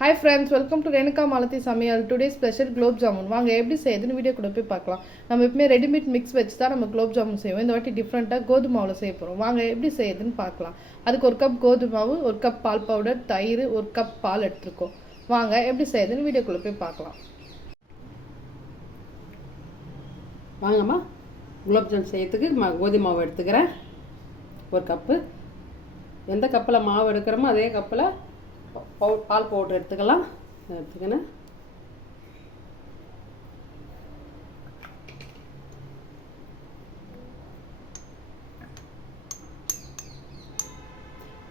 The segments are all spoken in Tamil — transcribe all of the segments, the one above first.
Hi friends, welcome to Renuka Malathi Samayal. Today's special globe jamun. வாங்க எப்படி செய்யுதுன்னு வீடியோ கூட போய் பார்க்கலாம். நம்ம எப்பவுமே ரெடிமேட் மிக்ஸ் வச்சு தான் நம்ம குலோப் ஜாமுன் செய்வோம். இந்த வாட்டி டிஃப்ரெண்ட்டாக கோதுமை மாவில் செய்ய போகிறோம். வாங்க எப்படி செய்யுதுன்னு பார்க்கலாம். அதுக்கு ஒரு கப் கோதுமை மாவு, ஒரு கப் பால் பவுடர், தயிர், ஒரு கப் பால் எடுத்துருக்கோம். வாங்க எப்படி செய்யுதுன்னு வீடியோக்குள்ளே போய் பார்க்கலாம். வாங்கம்மா, குலோப் ஜாமுன் செய்யறதுக்கு கோதுமை மாவு எடுத்துக்கிறேன். ஒரு கப்பு. எந்த கப்பில் மாவு எடுக்கிறோமோ அதே கப்பில் பால் பவுடர் எடுத்துக்கலாம். எடுத்துக்கினேன்.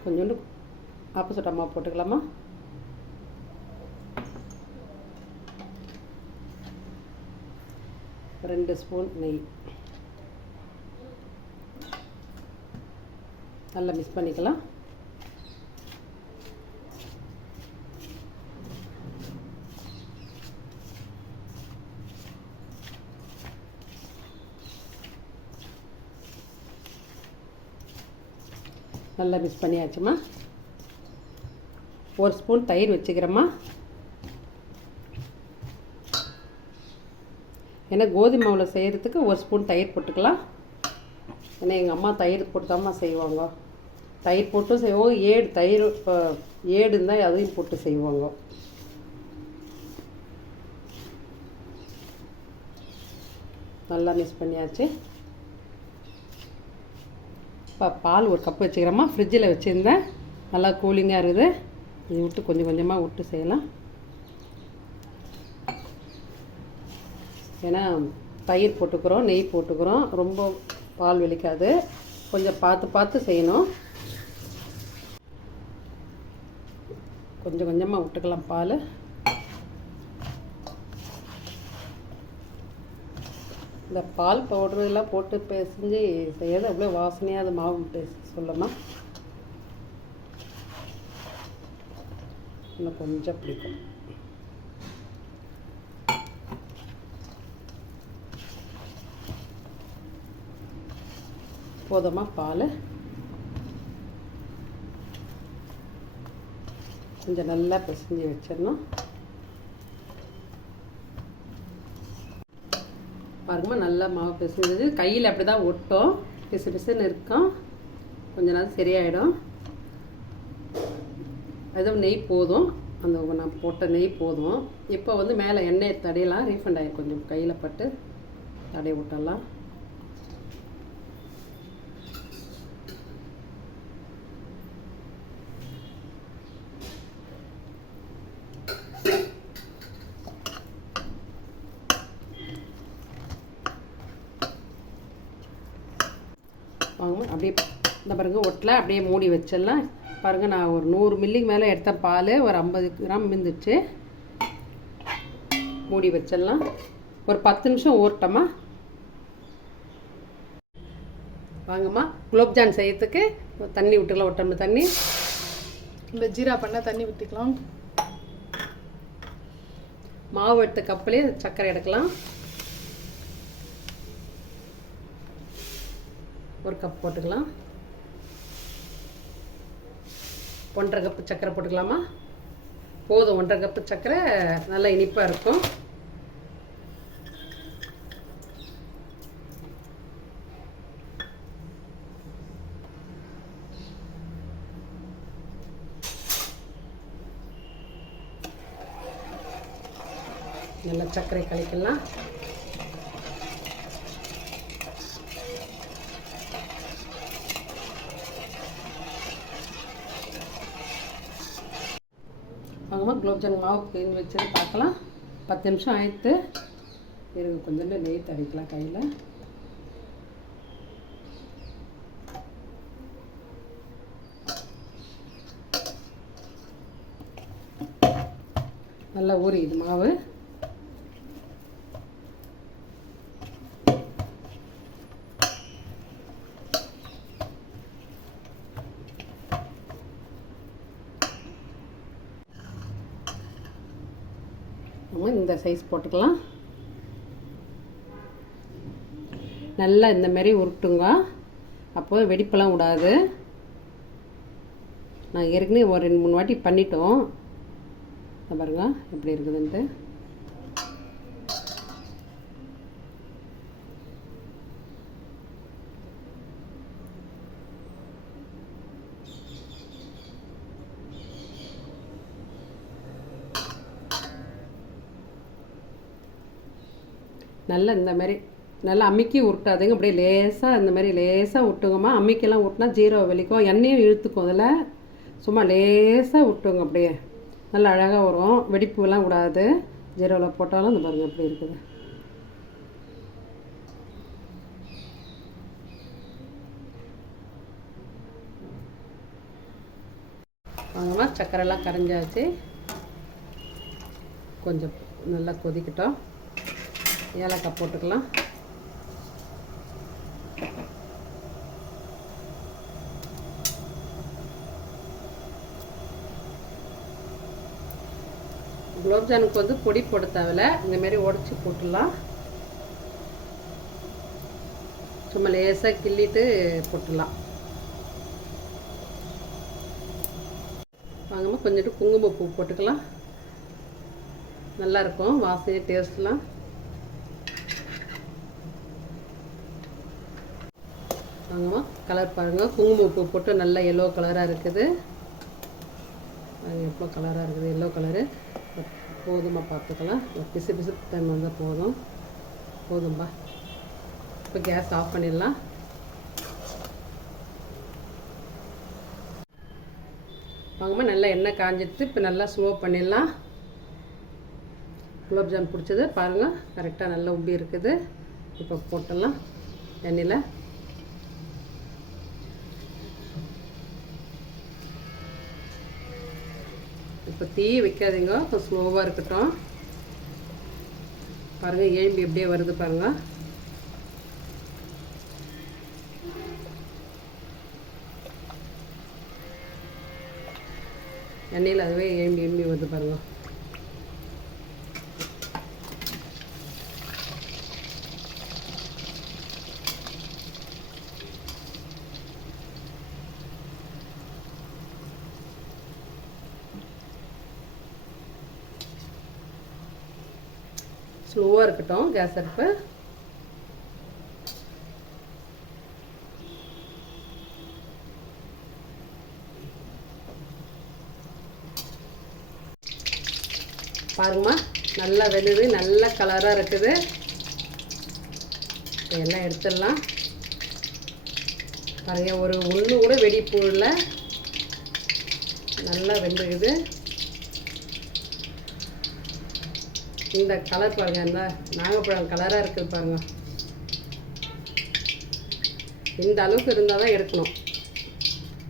கொஞ்சோண்டு ஆப்போசிட் அம்மா போட்டுக்கலாமா. ரெண்டு ஸ்பூன் நெய் நல்லா மிக்ஸ் பண்ணிக்கலாம். நல்லா மிக்ஸ் பண்ணியாச்சுமா. ஒரு ஸ்பூன் தயிர் வச்சுக்கிறேம்மா. ஏன்னா கோதுமை மாவில் செய்கிறதுக்கு ஒரு ஸ்பூன் தயிர் போட்டுக்கலாம். ஏன்னா எங்கள் அம்மா தயிர் போட்டு தான்மா செய்வாங்க. தயிர் போட்டும் செய்வாங்க, தயிர் இப்போ ஏடு இருந்தால் அதையும் போட்டு செய்வாங்க. நல்லா மிக்ஸ் பண்ணியாச்சு. இப்போ பால் ஒரு கப்பு வச்சுக்கிறோமா. ஃப்ரிட்ஜில் வச்சுருந்தேன், நல்லா கூலிங்காக இருக்குது. இது விட்டு கொஞ்சம் கொஞ்சமாக விட்டு செய்யலாம். ஏன்னா தயிர் போட்டுக்கிறோம், நெய் போட்டுக்கிறோம், ரொம்ப பால் வெளிக்காது. கொஞ்சம் பார்த்து பார்த்து செய்யணும். கொஞ்சம் கொஞ்சமாக விட்டுக்கலாம் பால். இந்த பால் பவுடர் எல்லாம் போட்டு பிசைஞ்சு செய்யறது அவ்வளோ வாசனையாக அது மாவு பேசி சொல்லமா. இன்னும் கொஞ்சம் பிடிக்கும். போதுமா பால். கொஞ்சம் நல்லா பிசைஞ்சு வச்சிடணும். பாருங்கம்மா, நல்லா மாவு பிசைஞ்சது. கையில் அப்படி தான் ஒட்டும், பிசு பிசுன்னு இருக்கும். கொஞ்ச நாள் சரியாயிடும். அதுவும் நெய் போதும், அந்த நான் போட்ட நெய் போதும். இப்போ வந்து மேலே எண்ணெய் தடையலாம். ரீஃபண்ட் ஆகி கொஞ்சம் கையில் பட்டு தடை விட்டலாம். வாங்க அப்படியே இந்த பாருங்க ஒட்டலை, அப்படியே மூடி வச்சிடலாம். பாருங்கள், நான் ஒரு 100 மில்லிக்கு மேலே எடுத்த பால் ஒரு 50 கிராம் மிந்துச்சு. மூடி வச்சிடலாம். ஒரு 10 நிமிஷம் ஊறட்டோமா. வாங்கம்மா, குலோப் ஜாமுன் செய்யறதுக்கு தண்ணி விட்டுக்கலாம். ஒரு டம்ளர் தண்ணி. இந்த ஜீரா பண்ணால் தண்ணி ஊற்றிக்கலாம். மாவு எடுத்த கப்பிலே சர்க்கரை எடுக்கலாம். ஒரு கப் போட்டுக்கலாம். 1.5 கப்பு சர்க்கரை போட்டுக்கலாமா. போதும், 1.5 கப்பு சர்க்கரை நல்லா இனிப்பாக இருக்கும். நல்லா சர்க்கரை கலக்கலாம். வாங்கம்மா, குலோப் ஜாமுன் மாவு பிழிஞ்சு வச்சு பார்க்கலாம். 10 நிமிஷம் ஆயிடுத்து. இருங்க, கொஞ்சோண்டு நெய் தடிக்கலாம் கையில். நல்லா ஊறிக்குது மாவு. இந்த சைஸ் போட்டுக்கலாம். நல்லா இந்த மாதிரி உருட்டுங்க. அப்போ வெடிப்பெல்லாம் விடாது. நான் ஏற்கனவே ஒரு 2-3 வாட்டி பண்ணிட்டோம். பாருங்க எப்படி இருக்குதுன்ட்டு. நல்லா இந்த மாதிரி நல்லா அம்மிக்கி உருட்டாதுங்க, அப்படியே லேசாக இந்த மாதிரி லேசாக விட்டுங்கம்மா. அம்மிக்கெல்லாம் விட்டுனா ஜீரோ வெளிக்கும், எண்ணெயும் இழுத்துக்கும். அதில் சும்மா லேசாக விட்டுங்க, அப்படியே நல்லா அழகாக வரும். வெடிப்புலாம் விடாது. ஜீரோவில் போட்டாலும் இந்த பாருங்கள் எப்படி இருக்குது. வாங்கம்மா, சக்கரைலாம் கரைஞ்சாச்சு. கொஞ்சம் நல்லா கொதிக்கட்டும். ஏலக்காய் போட்டுக்கலாம். குலோப்ஜாமுக்கு வந்து பொடி போட தேவையில்ல, இந்தமாரி உடச்சி போட்டுடலாம். சும்மா லேசாக கிள்ளிட்டு போட்டுடலாம். வாங்கம்மா, கொஞ்சோண்டு குங்குமப்பூ போட்டுக்கலாம். நல்லாயிருக்கும் வாசனை, டேஸ்ட்லாம். வாங்கம்மா, கலர் பாருங்கள். குங்குமப்பூ போட்டு நல்லா எல்லோ கலராக இருக்குது. எவ்வளோ கலராக இருக்குது, எல்லோ கலரு. போதுமா பார்த்துக்கலாம். பிசு பிசு டைம் வந்தால் போதும்பா. இப்போ கேஸ் ஆஃப் பண்ணிடலாம். வாங்கம்மா, நல்லா எண்ணெய் காஞ்சிட்டு இப்போ நல்லா ஸ்லோ பண்ணிடலாம். குலோப்ஜாம் பிடிச்சது பாருங்கள், கரெக்டாக நல்லா உப்பி இருக்குது. இப்போ போட்டுடலாம் எண்ணெயில். இப்போ தீ வைக்காதீங்க, இப்போ ஸ்லோவாக இருக்கட்டும். பாருங்கள் எழும்பி எப்படியே வருது பாருங்கள். எண்ணெயில் அதுவே எழும்பி வருது பாருங்கள். ஸ்லோவாக இருக்கட்டும் கேஸ் அடுப்பு. பாருங்கம்மா, நல்லா வெளுது, நல்ல கலராக இருக்குது. எல்லாம் எடுத்துடலாம். பாருங்க, ஒரு ஒன்று கூட வெடிப்பு இல்லை, நல்லா வெந்துக்குது. இந்த கலர் பாருங்க, இந்த நாகப்பழம் கலராக இருக்குது பாருங்க. இந்த அளவுக்கு இருந்தால் தான் எடுக்கணும்.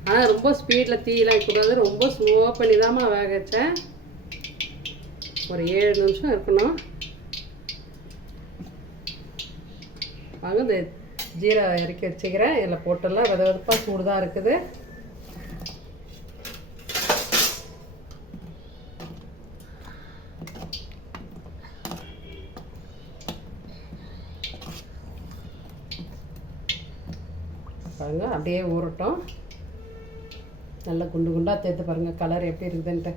ஆனால் ரொம்ப ஸ்பீடில் தீயெல்லாம் கூடாது, ரொம்ப ஸ்லோவாக பண்ணி தான்மா வேக வச்சேன். ஒரு 7 நிமிஷம் இருக்கணும். வாங்க, இந்த ஜீரா இறக்கி வச்சுக்கிறேன். இதில் போட்டுடலாம். வித வெதப்பாக சூடு தான் இருக்குது. பாருங்க, அப்படியே ஊறட்டும். நல்லா குண்டு குண்டாக தேர்த்து பாருங்கள் கலர் எப்படி இருக்குதுன்ட்டு.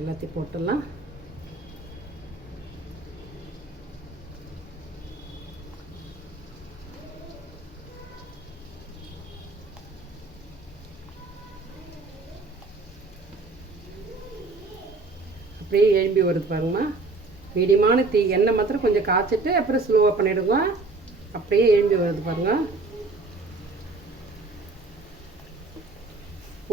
எல்லாத்தையும் போட்டுடலாம். அப்படியே எழும்பி வருது பாருங்கம்மா. மீடியமான தீ, எண்ணெய் மாத்திரம் கொஞ்சம் காய்ச்சிட்டு அப்புறம் ஸ்லோவாக பண்ணிவிடுங்க. அப்படியே எழும்பி வருது பாருங்கள்.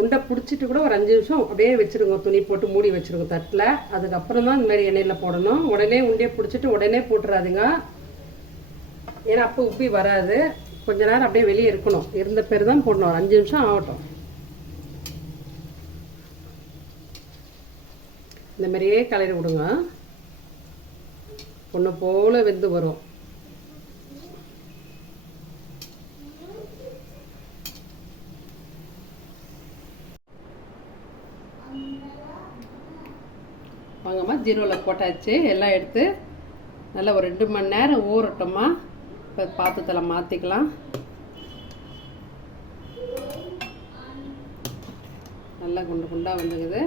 உண்டை பிடிச்சிட்டு கூட ஒரு 5 நிமிஷம் அப்படியே வச்சுருங்க. துணி போட்டு மூடி வச்சுருங்க தட்டில். அதுக்கப்புறம் தான் இந்த மாதிரி எண்ணெயில் போடணும். உடனே உண்டையை பிடிச்சிட்டு உடனே போட்டுறாதுங்க, ஏன்னா அப்போ உப்பி வராது. கொஞ்ச நேரம் அப்படியே வெளியே இருக்கணும். இருந்த பேர் தான் போடணும். ஒரு 5 நிமிஷம் ஆகட்டும். இந்த மாதிரியே கலரி விடுங்க. ஒன்று போல் வெந்து வரும். வாங்கம்மா, ஜீரோவில் போட்டாச்சு. எல்லாம் எடுத்து நல்லா ஒரு 2 மணி நேரம் ஊறட்டோம்மா. இப்போ பாத்திரத்தில் மாற்றிக்கலாம். நல்லா குண்டு குண்டாக வந்துக்குது.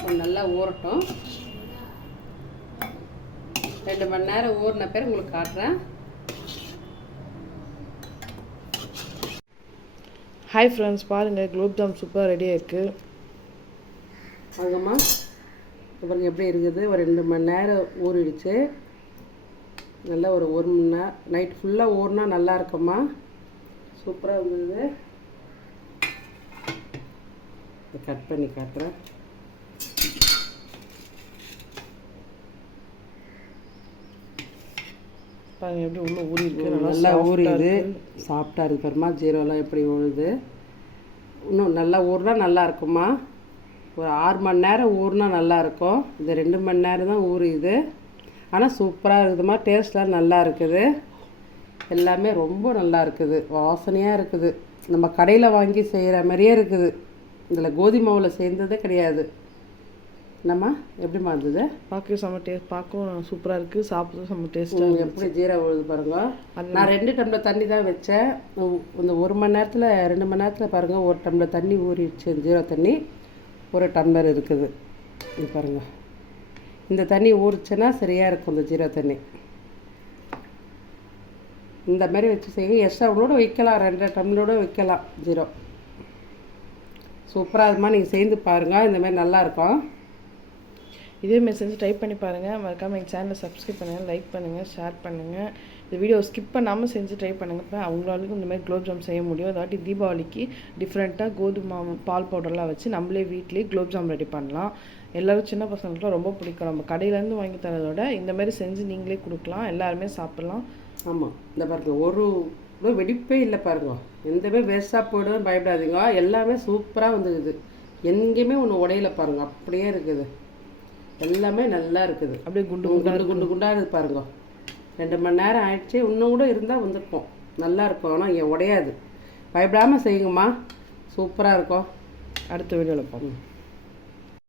கொஞ்சம் நல்லா ஊறட்டும். 2 மணி நேரம் ஊறின பேர் உங்களுக்கு காட்டுறேன். ஹாய் ஃப்ரெண்ட்ஸ், பாருங்கள் குலோப் ஜாம் சூப்பராக ரெடியாக இருக்குது. வாங்கம்மா, பாருங்க எப்படி இருக்குது. ஒரு 2 மணி நேரம் ஊறிடுச்சு. நல்லா ஒரு 1 மணி நேரம் நைட் ஃபுல்லாக ஊறினா நல்லா இருக்கும்மா. சூப்பராக இருந்தது. கட் பண்ணி காட்டுறேன். பாருங்க எப்படி உள்ள ஊறி இருக்கு. நல்லா ஊறிது. சாஃப்டாக இருக்குது பாருமா. ஜீரோலாம் எப்படி ஊறுது. இன்னும் நல்லா ஊறினா நல்லா இருக்குமா. ஒரு 6 மணி நேரம் ஊறினா நல்லாயிருக்கும். இது 2 மணி நேரம் தான் ஊறிது. ஆனால் சூப்பராக இருக்குதுமா. டேஸ்ட்லாம் நல்லா இருக்குது. எல்லாமே ரொம்ப நல்லா இருக்குது. வாசனையாக இருக்குது. நம்ம கடையில் வாங்கி செய்கிற மாதிரியே இருக்குது. இதில் கோதுமை மாவில் சேர்ந்ததே கிடையாது. என்னம்மா எப்படிமா இருந்தது? பார்க்கவே செம்ம டேஸ்ட், பார்க்கவும் சூப்பராக இருக்குது, சாப்பிட்றது செம்ம டேஸ்ட்டாக. எப்படி ஜீரா உழுது பாருங்க. நான் 2 டம்ளர் தண்ணி தான் வச்சேன். இந்த 1 மணி நேரத்தில் 2 மணி நேரத்தில் பாருங்கள் 1 டம்ளர் தண்ணி ஊறிடுச்சு. ஜீரோ தண்ணி 1 டம்ளர் இருக்குது. இது பாருங்கள். இந்த தண்ணி ஊறிச்சுன்னா சரியாக இருக்கும். இந்த ஜீரோ தண்ணி இந்த மாதிரி வச்சு செய்ய. எக்ஸ்ட்ரா உங்களோட வைக்கலாம். 2 டம்ளரோட வைக்கலாம். ஜீரோ சூப்பராக இருக்குமா. நீங்கள் செய்து பாருங்கள். இந்தமாதிரி நல்லாயிருக்கும். இதேமாதிரி செஞ்சு ட்ரை பண்ணி பாருங்கள். மறக்காமல் எங்கள் சேனலை சப்ஸ்கிரைப் பண்ணுங்கள், லைக் பண்ணுங்கள், ஷேர் பண்ணுங்கள். இந்த வீடியோ ஸ்கிப் பண்ணாமல் செஞ்சு ட்ரை பண்ணுங்கள். இப்போ அவங்களாலும் இந்த மாதிரி குலோப் ஜாம் செய்ய முடியும். அதாட்டி தீபாவளிக்கு டிஃப்ரெண்ட்டாக கோதுமை பால் பவுடர்லாம் வச்சு நம்மளே வீட்லேயே குலோப் ஜாம் ரெடி பண்ணலாம். எல்லோரும் சின்ன பசங்களுக்குலாம் ரொம்ப பிடிக்கும். நம்ம கடையிலேருந்து வாங்கி தரதோட இந்த மாதிரி செஞ்சு நீங்களே கொடுக்கலாம். எல்லாருமே சாப்பிட்லாம். ஆமாம், இந்த பாருங்க ஒரு வெடிப்பே இல்லை பாருங்க. எந்தமே வேஸ்ட்டாக போய்டும் பயப்படாதீங்க. எல்லாமே சூப்பராக வந்துக்குது. எங்கேயுமே ஒன்று உடையில பாருங்க. அப்படியே இருக்குது. எல்லாமே நல்லா இருக்குது. அப்படியே குண்டு குண்டாக இருக்குது பாருங்க. 2 மணி நேரம் ஆயிடுச்சு. இன்னும் கூட இருந்தால் வந்திருப்போம். நல்லா இருக்கும். ஆனால் இங்கே உடையாது. பயப்படாமல் செய்யுங்கம்மா. சூப்பராக இருக்கும். அடுத்த வீடியோவில் பார்ப்போம்.